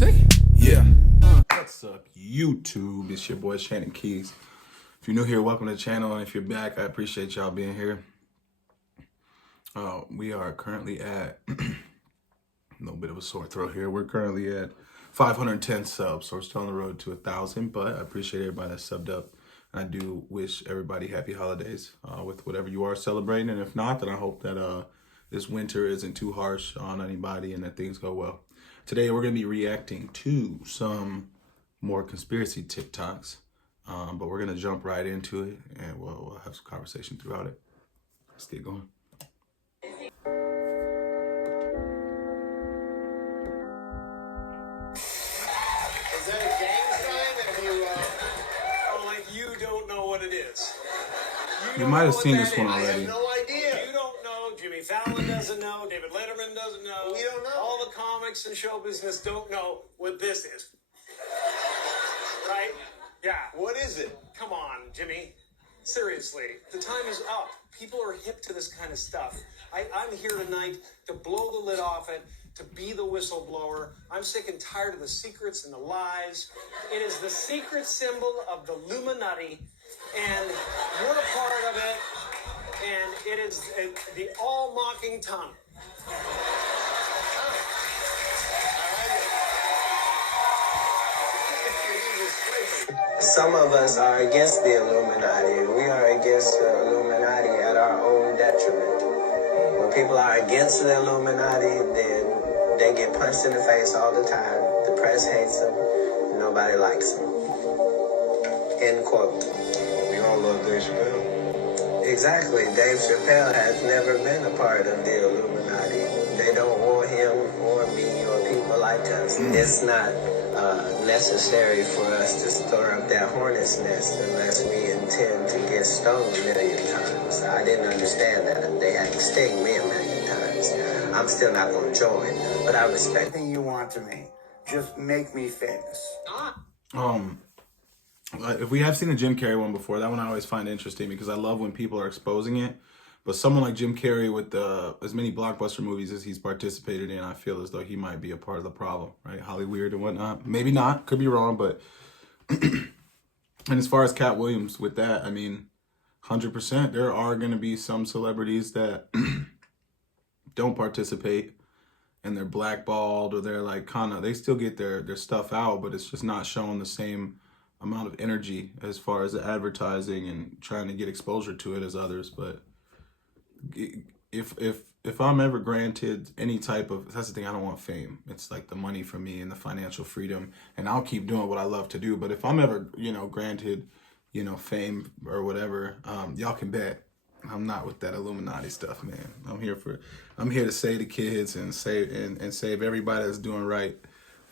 say? Yeah. What's up, YouTube? It's your boy Shannon Keys. If you're new here, welcome to the channel, and if you're back, I appreciate y'all being here. We are currently at a little bit of a sore throat here. We're currently at 510 subs, so we're still on the road to 1,000. But I appreciate everybody that subbed up. I do wish everybody happy holidays with whatever you are celebrating, and if not, then I hope that this winter isn't too harsh on anybody and that things go well. Today we're going to be reacting to some more conspiracy Tik Toks, but we're going to jump right into it, and we'll have some conversation throughout it. Let's get going. Is that a gang sign? If you, like you don't know what it is. You might have seen this one I already. have no idea. You don't know. Jimmy Fallon doesn't know. David Letterman doesn't know. We don't know. All the comics and show business don't know what this is. Right? Yeah. What is it? Come on, Jimmy. Seriously, the time is up. People are hip to this kind of stuff. I'm here tonight to blow the lid off it, to be the whistleblower. I'm sick and tired of the secrets and the lies. It is the secret symbol of the Illuminati, and we're a part of it, and it is the all-mocking tongue. Some of us are against the Illuminati. We are against the Illuminati at our own detriment. When people are against the Illuminati, then they get punched in the face all the time. The press hates them. Nobody likes them. End quote. We all love Dave Chappelle. Exactly. Dave Chappelle has never been a part of the Illuminati. They don't want him or me or people like us. It's not necessary for us to store up that hornet's nest unless we intend to get stung a million times. I didn't understand that. They had to sting me a million times. I'm still not going to join, but I respect. Anything you want to me, just make me famous. If we have seen the Jim Carrey one before, that one I always find interesting because I love when people are exposing it. But someone like Jim Carrey with as many blockbuster movies as he's participated in, I feel as though he might be a part of the problem, right? Hollyweird and whatnot. Maybe not, could be wrong, but and as far as Cat Williams with that, I mean, 100%, there are going to be some celebrities that don't participate and they're blackballed, or they're like they still get their stuff out, but it's just not showing the same amount of energy as far as the advertising and trying to get exposure to it as others. But if I'm ever granted any type of, that's the thing, I don't want fame. It's like the money for me and the financial freedom, and I'll keep doing what I love to do. But if I'm ever, granted, fame or whatever, y'all can bet I'm not with that Illuminati stuff, man. I'm here to save the kids and save everybody that's doing right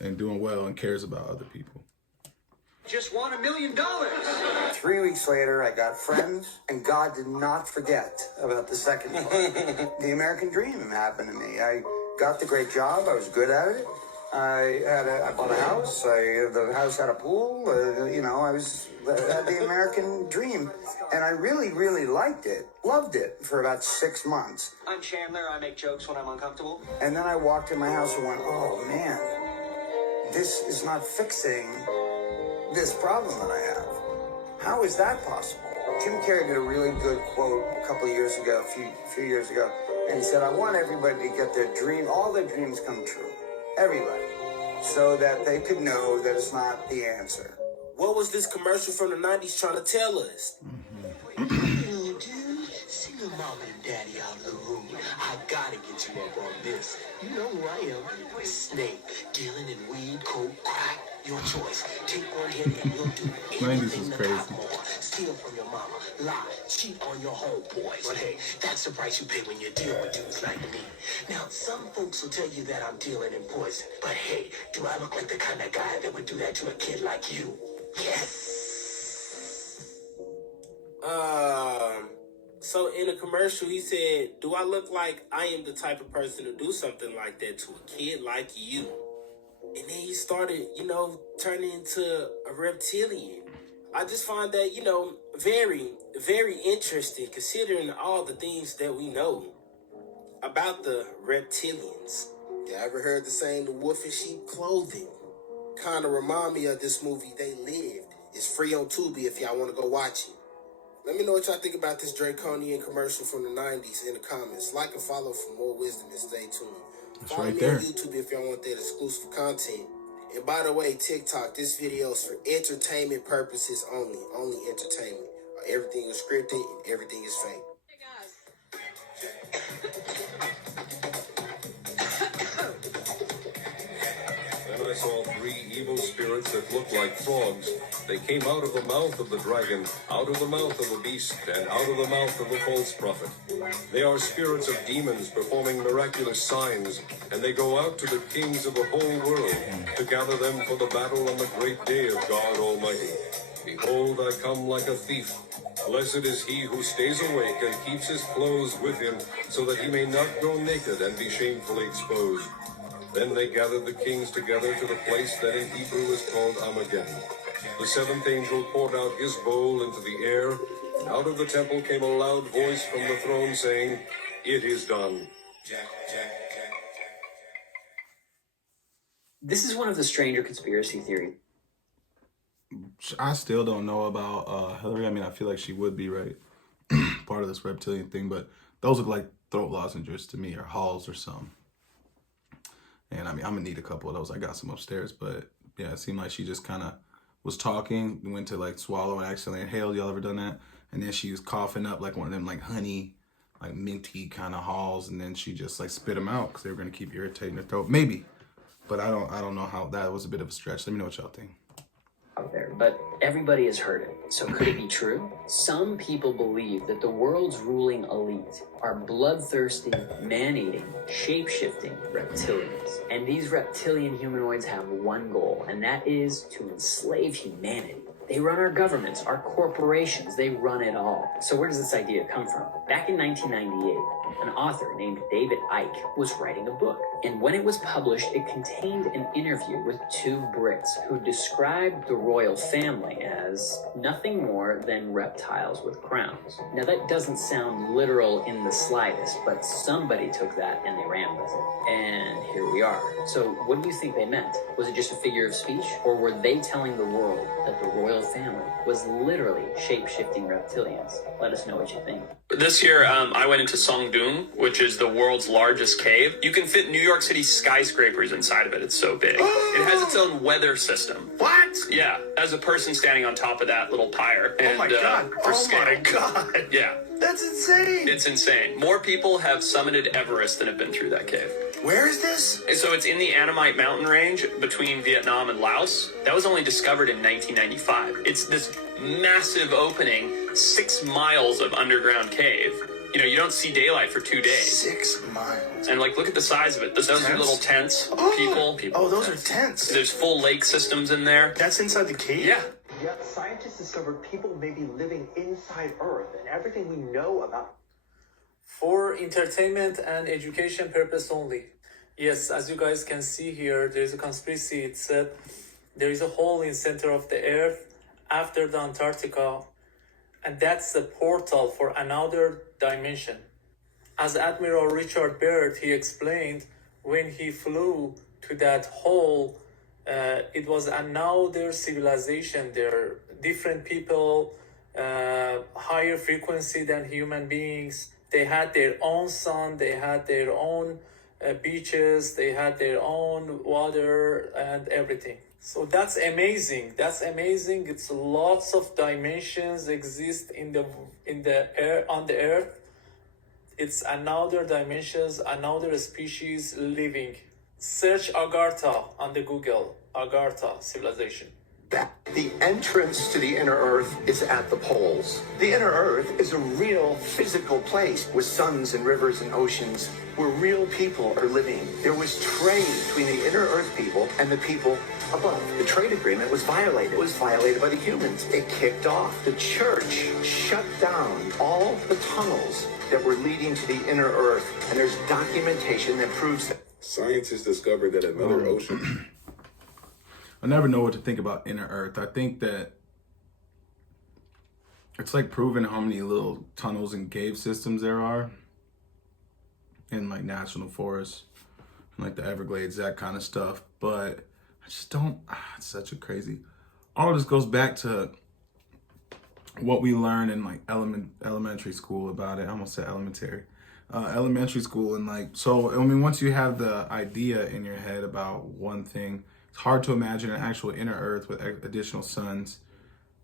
and doing well and cares about other people. Just won $1 million. 3 weeks later, I got friends, and God did not forget about the second one. The American dream happened to me. I got the great job. I was good at it. I bought a house. The house had a pool. I had the American dream, and I really, really liked it. Loved it for about 6 months. I'm Chandler. I make jokes when I'm uncomfortable. And then I walked in my house and went, oh man, this is not fixing this problem that I have. How is that possible? Jim Carrey did a really good quote a couple of years ago, a few years ago, and he said, I want everybody to get their dream, all their dreams come true. Everybody. So that they could know that it's not the answer. What was this commercial from the 90s trying to tell us? Dude, sing your mom and daddy out of the room. I gotta get you up on this. You know who I am. Snake, dealing in weed, coke, crack. Your choice. Take one hit and you'll do anything to cop more. Steal from your mama, lie, cheat on your homeboys. But hey, that's the price you pay when you deal with dudes like me. Now, some folks will tell you that I'm dealing in poison. But hey, do I look like the kind of guy that would do that to a kid like you? Yes. So in a commercial, he said, do I look like I am the type of person to do something like that to a kid like you? And then he started, turning into a reptilian. I just find that, very, very interesting considering all the things that we know about the reptilians. You ever heard the saying, the wolf in sheep clothing? kind of remind me of this movie, They Lived. It's free on Tubi if y'all want to go watch it. Let me know what y'all think about this draconian commercial from the 90s in the comments. Like and follow for more wisdom and stay tuned. That's Follow right me there. on YouTube if y'all want that exclusive content. And by the way, TikTok, this video is for entertainment purposes only. Only entertainment. Everything is scripted and everything is fake. Then I saw 3 evil spirits that looked like frogs. They came out of the mouth of the dragon, out of the mouth of the beast, and out of the mouth of the false prophet. They are spirits of demons performing miraculous signs, and they go out to the kings of the whole world to gather them for the battle on the great day of God Almighty. Behold, I come like a thief. Blessed is he who stays awake and keeps his clothes with him, so that he may not go naked and be shamefully exposed. Then they gathered the kings together to the place that in Hebrew is called Armageddon. The 7th angel poured out his bowl into the air, and out of the temple came a loud voice from the throne saying, "It is done." This is one of the stranger conspiracy theories. I still don't know about Hillary. I mean, I feel like she would be right, part of this reptilian thing, but those look like throat lozenges to me, or Halls or something. And I mean, I'm gonna need a couple of those. I got some upstairs, but yeah, it seemed like she just kind of was talking, went to like swallow and accidentally inhaled. Y'all ever done that? And then she was coughing up like one of them like honey, like minty kind of Halls, and then she just like spit them out because they were gonna keep irritating her throat. Maybe, but I don't know how that was a bit of a stretch. Let me know what y'all think. Out there, but everybody has heard it. So could it be true? Some people believe that the world's ruling elite are bloodthirsty, man-eating, shape-shifting reptilians. And these reptilian humanoids have one goal, and that is to enslave humanity. They run our governments, our corporations, they run it all. So where does this idea come from? Back in 1998, an author named David Icke was writing a book. And when it was published, it contained an interview with 2 Brits who described the royal family as nothing more than reptiles with crowns. Now that doesn't sound literal in the slightest, but somebody took that and they ran with it. And here we are. So what do you think they meant? Was it just a figure of speech? Or were they telling the world that the royal family was literally shape-shifting reptilians? Let us know what you think. This year, I went into Songdung, which is the world's largest cave. You can fit New York City skyscrapers inside of it. It's so big. It has its own weather system. What? Yeah, as a person standing on top of that little pyre. And, Oh my god. For Oh scale. my god. Yeah, That's insane. it's insane. More people have summited Everest than have been through that cave. Where is this? So it's in the Annamite mountain range between Vietnam and Laos. That was only discovered in 1995. It's this massive opening, 6 miles of underground cave. You know, you don't see daylight for 2 days. 6 miles. And like, look at the size of it. Those are Tents? little tents. Oh. People. Oh, those are tents. There's full lake systems in there. That's inside the cave? Yeah. Yet scientists discovered people may be living inside Earth, and everything we know about for entertainment and education purpose only. Yes, as you guys can see here, there is a conspiracy. It said there is a hole in center of the Earth after the Antarctica, and that's the portal for another dimension. As Admiral Richard Byrd, he explained, when he flew to that hole, it was another civilization there. Different people, higher frequency than human beings. They had their own sun, they had their own beaches, they had their own water and everything. So that's amazing. That's amazing. It's lots of dimensions exist in the air, on the earth. It's another dimensions, another species living. Search Agartha on the Google. Agartha civilization. the entrance to the inner Earth is at the poles. The inner Earth is a real physical place with suns and rivers and oceans where real people are living. There was trade between the inner Earth people and the people above. The trade agreement was violated. It was violated by the humans. It kicked off. The church shut down all the tunnels that were leading to the inner Earth, and there's documentation that proves that. Scientists discovered that another ocean. I never know what to think about inner Earth. I think that it's like proving how many little tunnels and cave systems there are in like national forests, and like the Everglades, that kind of stuff. But I I just don't, it's such a crazy, all of this goes back to what we learned in like elementary school about it. I almost said elementary. Elementary school, and like, so I mean, once you have the idea in your head about one thing, it's hard to imagine an actual inner Earth with additional suns,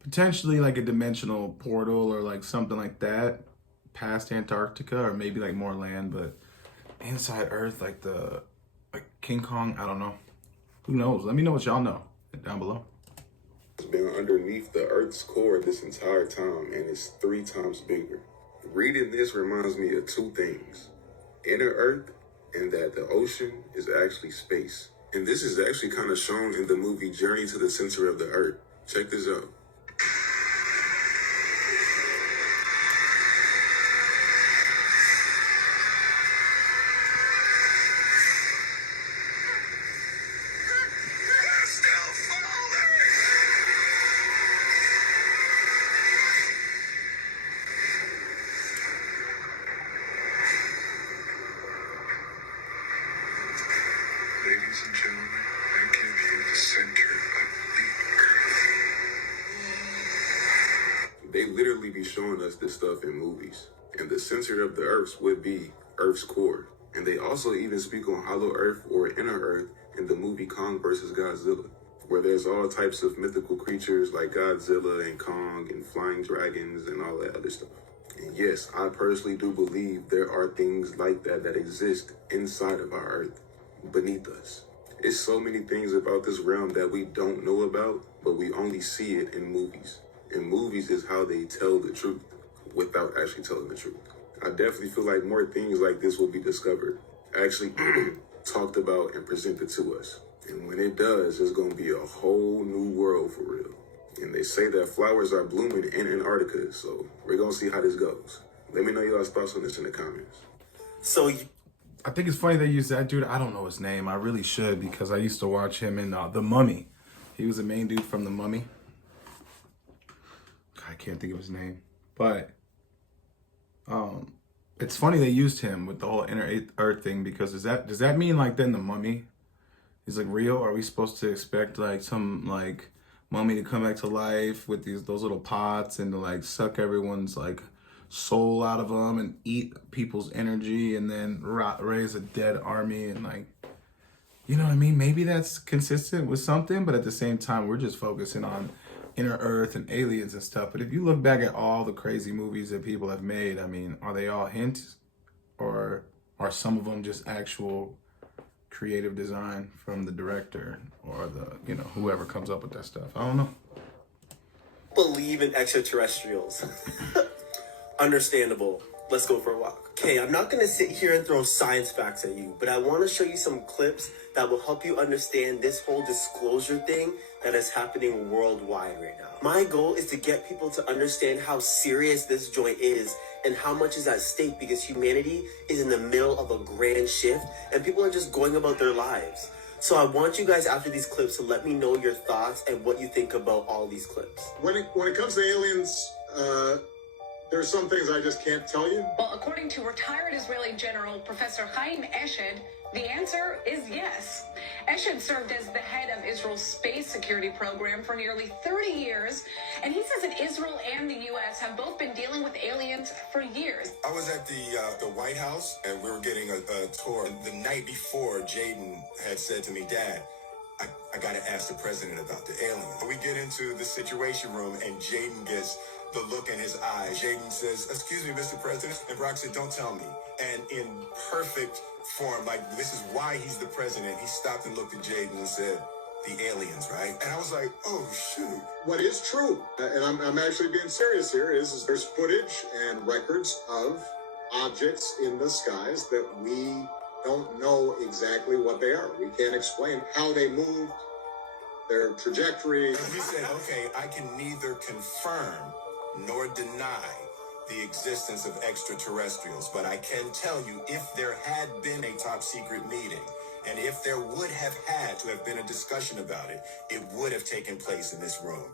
potentially like a dimensional portal or like something like that past Antarctica, or maybe like more land, but inside Earth, like King Kong, I don't know. Who knows? Let me know what y'all know down below. It's been underneath the Earth's core this entire time, and it's 3 times bigger. Reading this reminds me of 2 things: inner Earth, and that the ocean is actually space. And this is actually kind of shown in the movie Journey to the Center of the Earth. Check this out. Ladies and gentlemen, I give you the center of the Earth. They literally be showing us this stuff in movies. And the center of the Earth would be Earth's core. And they also even speak on Hollow Earth or Inner Earth in the movie Kong vs. Godzilla, where there's all types of mythical creatures like Godzilla and Kong and flying dragons and all that other stuff. And yes, I personally do believe there are things like that that exist inside of our Earth, beneath us. It's so many things about this realm that we don't know about, but we only see it in movies. And movies is how they tell the truth without actually telling the truth. I definitely feel like more things like this will be discovered, actually talked about and presented to us. And when it does, it's going to be a whole new world for real. And they say that flowers are blooming in Antarctica, so we're going to see how this goes. Let me know y'all's thoughts on this in the comments. So I think it's funny they use that dude. I don't know his name. I really should, because I used to watch him in The Mummy. He was the main dude from The Mummy. I can't think of his name. But it's funny they used him with the whole inner Earth thing, because does that mean like then the Mummy is like real? Are we supposed to expect like some like mummy to come back to life with those little pots and to like suck everyone's like soul out of them and eat people's energy and then raise a dead army and like, you know what I mean? Maybe that's consistent with something, but at the same time, we're just focusing on inner Earth and aliens and stuff. But if you look back at all the crazy movies that people have made, I mean, are they all hints, or are some of them just actual creative design from the director or whoever comes up with that stuff? I don't know. Believe in extraterrestrials. Understandable. Let's go for a walk. Okay, I'm not gonna sit here and throw science facts at you, but I want to show you some clips that will help you understand this whole disclosure thing that is happening worldwide right now. My goal is to get people to understand how serious this joint is and how much is at stake, because humanity is in the middle of a grand shift and people are just going about their lives. So I want you guys after these clips to let me know your thoughts and what you think about all these clips. When it comes to aliens, there's some things I just can't tell you. Well, according to retired Israeli General Professor Chaim Eshed, the answer is yes. Eshed served as the head of Israel's space security program for nearly 30 years, and he says that Israel and the U.S. have both been dealing with aliens for years. I was at the White House, and we were getting a tour. The night before, Jaden had said to me, Dad, I got to ask the president about the aliens. We get into the Situation Room, and Jaden gets the look in his eyes. Jaden says, excuse me, Mr. President. And Brock said, don't tell me. And in perfect form, like this is why he's the president, he stopped and looked at Jaden and said, the aliens, right? And I was like, oh, shoot. What is true, and I'm actually being serious here, is there's footage and records of objects in the skies that we don't know exactly what they are. We can't explain how they moved, their trajectory. He said, okay, I can neither confirm nor deny the existence of extraterrestrials, but I can tell you, if there had been a top secret meeting, and if there would have had to have been a discussion about it, it would have taken place in this room.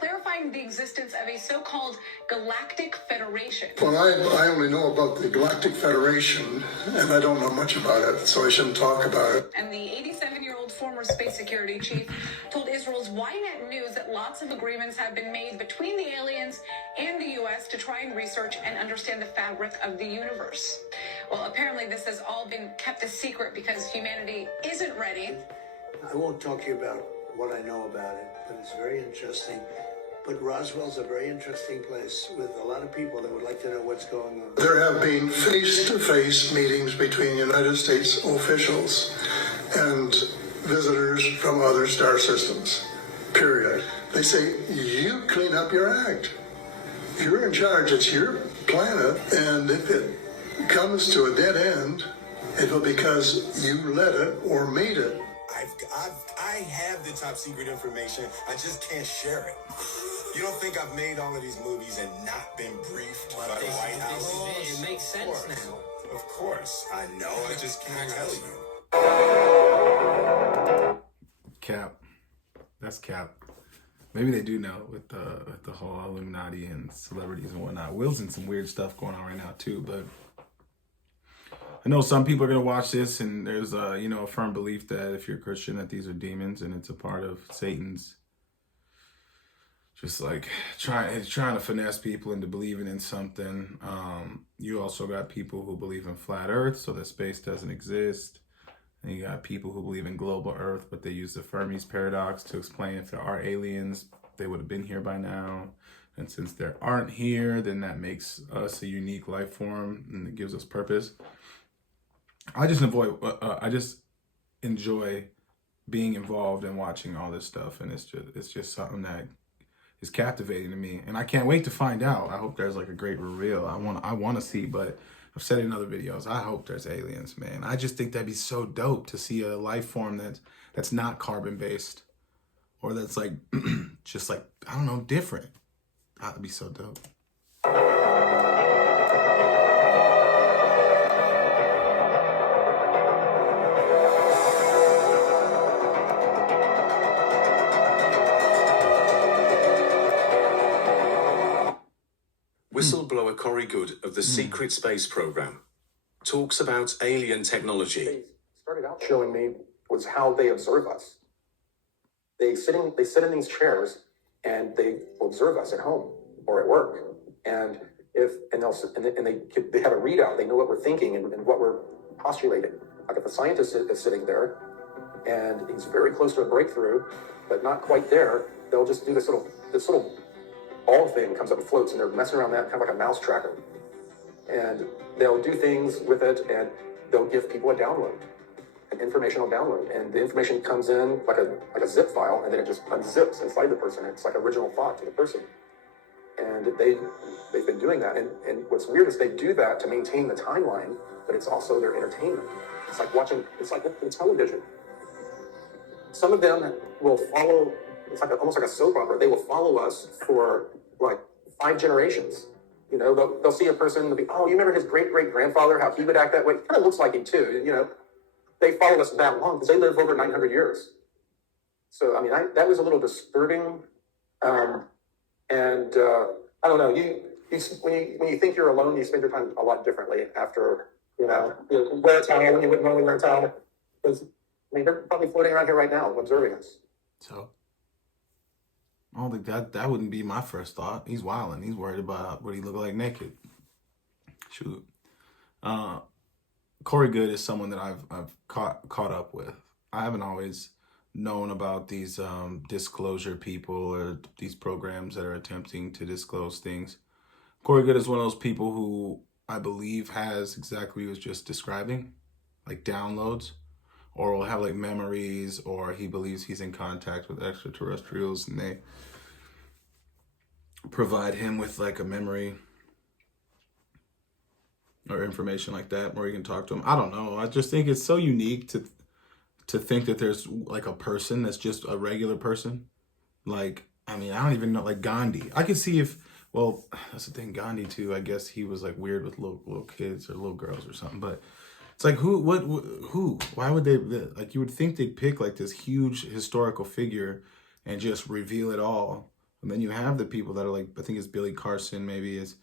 Clarifying the existence of a so-called Galactic Federation. Well, I only know about the Galactic Federation, and I don't know much about it, so I shouldn't talk about it. And the 87-year-old former space security chief, told Israel's Ynet News that lots of agreements have been made between the aliens and the U.S. to try and research and understand the fabric of the universe. Well, apparently this has all been kept a secret because humanity isn't ready. I won't talk to you about what I know about it, but it's very interesting. But Roswell's a very interesting place with a lot of people that would like to know what's going on. There have been face-to-face meetings between United States officials and visitors from other star systems, period. They say, you clean up your act. You're in charge, it's your planet, and if it comes to a dead end, it will be because you let it or made it. I have the top secret information. I just can't share it. You don't think I've made all of these movies and not been briefed by the White House? It makes sense now. Of course. I know. I just can't tell you. Cap. That's cap. Maybe they do know with the whole Illuminati and celebrities and whatnot. Will's in some weird stuff going on right now too, but I know some people are going to watch this, and there's a firm belief that if you're a Christian that these are demons and it's a part of Satan's just like trying to finesse people into believing in something. You also got people who believe in flat earth, so that space doesn't exist. And you got people who believe in global earth, but they use the Fermi's paradox to explain if there are aliens, they would have been here by now. And since there aren't here, then that makes us a unique life form and it gives us purpose. I just enjoy being involved and watching all this stuff, and it's just something that is captivating to me, and I can't wait to find out. I hope there's like a great reveal. I want to see, but I've said it in other videos, I hope there's aliens, man. I just think that'd be so dope to see a life form that's not carbon based, or that's like just like, I don't know, different. That'd be so dope. Whistleblower Corey Good of the Secret Space Program talks about alien technology. They started out showing me was how they observe us. They sit in these chairs and they observe us at home or at work, and they have a readout. They know what we're thinking and what we're postulating. Like if a scientist is sitting there and he's very close to a breakthrough, but not quite there, they'll just do this little ball thing comes up and floats, and they're messing around that kind of like a mouse tracker. And they'll do things with it, and they'll give people a download, an informational download. And the information comes in like a zip file, and then it just unzips inside the person. It's like original thought to the person. And they've been doing that. And what's weird is they do that to maintain the timeline, but it's also their entertainment. It's like in television. Some of them will follow. It's like almost like a soap opera. They will follow us for like 5 generations. You know, they'll see a person, they'll be, oh, you remember his great-great-grandfather, how he would act that way? It kind of looks like him too. You know, they follow us that long because they live over 900 years. So, I mean, that was a little disturbing. I don't know, when you think you're alone, you spend your time a lot differently after, you wear a towel when you wouldn't normally wear a towel. Because, I mean, they're probably floating around here right now observing us. So I don't think that wouldn't be my first thought. He's wilding. He's worried about what he look like naked. Shoot. Corey Good is someone that I've caught up with. I haven't always known about these disclosure people or these programs that are attempting to disclose things. Corey Good is one of those people who I believe has exactly what he was just describing, like downloads, or will have like memories, or he believes he's in contact with extraterrestrials and they provide him with like a memory or information like that where he can talk to him. I don't know. I just think it's so unique to think that there's like a person that's just a regular person. Like, I mean, I don't even know, like Gandhi. I could see well, that's the thing, Gandhi too, I guess he was like weird with little kids or little girls or something, but it's like, who, why would they, like, you would think they'd pick like this huge historical figure and just reveal it all. And then you have the people that are like, I think it's Billy Carson maybe is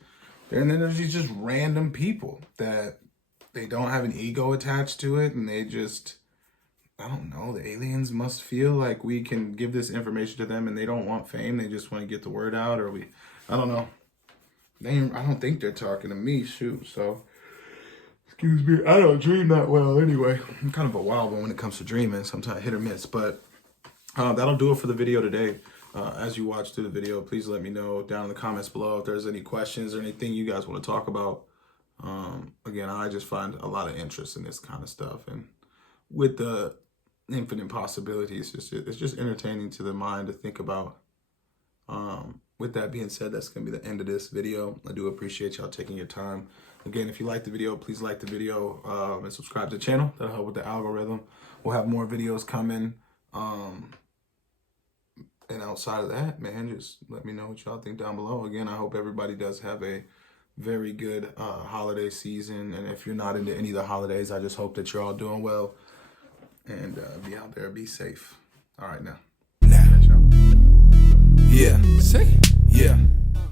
there. And then there's these just random people that they don't have an ego attached to it. And they just, I don't know, the aliens must feel like we can give this information to them and they don't want fame. They just want to get the word out, or I don't know. I don't think they're talking to me, shoot. So, excuse me, I don't dream that well anyway. I'm kind of a wild one when it comes to dreaming, sometimes hit or miss. But that'll do it for the video today. As you watch through the video, please let me know down in the comments below if there's any questions or anything you guys want to talk about. Again, I just find a lot of interest in this kind of stuff, and with the infinite possibilities, it's just entertaining to the mind to think about. With that being said, that's gonna be the end of this video. I do appreciate y'all taking your time. Again, if you like the video, please like the video and subscribe to the channel. That'll help with the algorithm. We'll have more videos coming. And outside of that, man, just let me know what y'all think down below. Again, I hope everybody does have a very good holiday season. And if you're not into any of the holidays, I just hope that you're all doing well. And be out there, be safe. All right, now.